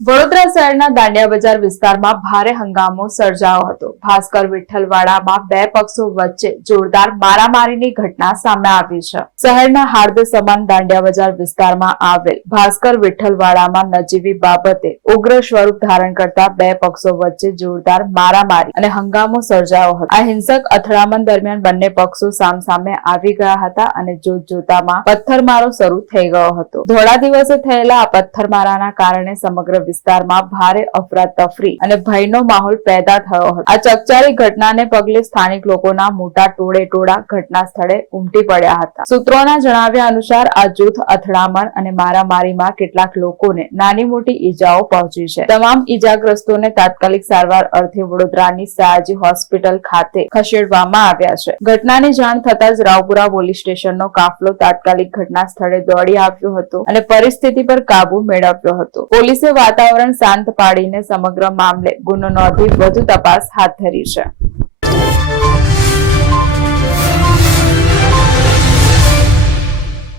વડોદરા શહેરના દાંડિયા બજાર વિસ્તારમાં ભારે હંગામો સર્જાયો હતો. ભાસ્કર વિઠ્ઠલવાડામાં બે પક્ષો વચ્ચે જોરદાર મારામારીની ઘટના સામે આવી છે. શહેરના હાર્દ સમાન દાંડિયા બજાર વિસ્તારમાં આવેલ ભાસ્કર વિઠ્ઠલવાડામાં નજીવી બાબતે ઉગ્ર સ્વરૂપ ધારણ કરતા બે પક્ષો વચ્ચે જોરદાર મારામારી અને હંગામો સર્જાયો હતો. આ હિંસક અથડામણ દરમિયાન બંને પક્ષો સામસામે આવી ગયા હતા અને જોતજોતામાં પથ્થરમારો શરૂ થઈ ગયો હતો. ધોળા દિવસે થયેલા આ પથ્થરમારાના કારણે સમગ્ર વિસ્તારમાં ભારે અફરાતફરી અને ભયનો માહોલ પેદા થયો હતો. આ ચકચારી ઘટનાને પગલે સ્થાનિક લોકોના મોટા ટોળેટોળા ઘટના સ્થળે ઉમટી પડ્યા હતા. સૂત્રોના જણાવ્યા અનુસાર આ જૂથ અથડામણ અને મારામારીમાં કેટલાક લોકોને નાની મોટી ઈજાઓ પહોંચી છે. તમામ ઈજાગ્રસ્તોને તાત્કાલિક સારવાર અર્થે વડોદરાની સયાજી હોસ્પિટલ ખાતે ખસેડવામાં આવ્યા છે. ઘટનાની જાણ થતા જ રાવપુરા પોલીસ સ્ટેશનનો કાફલો તાત્કાલિક ઘટના સ્થળે દોડી આવ્યો હતો અને પરિસ્થિતિ પર કાબુ મેળવ્યો હતો. પોલીસે વાતાવરણ શાંત પાડીને સમગ્ર મામલે ગુનો નોંધી વધુ તપાસ હાથ ધરી છે.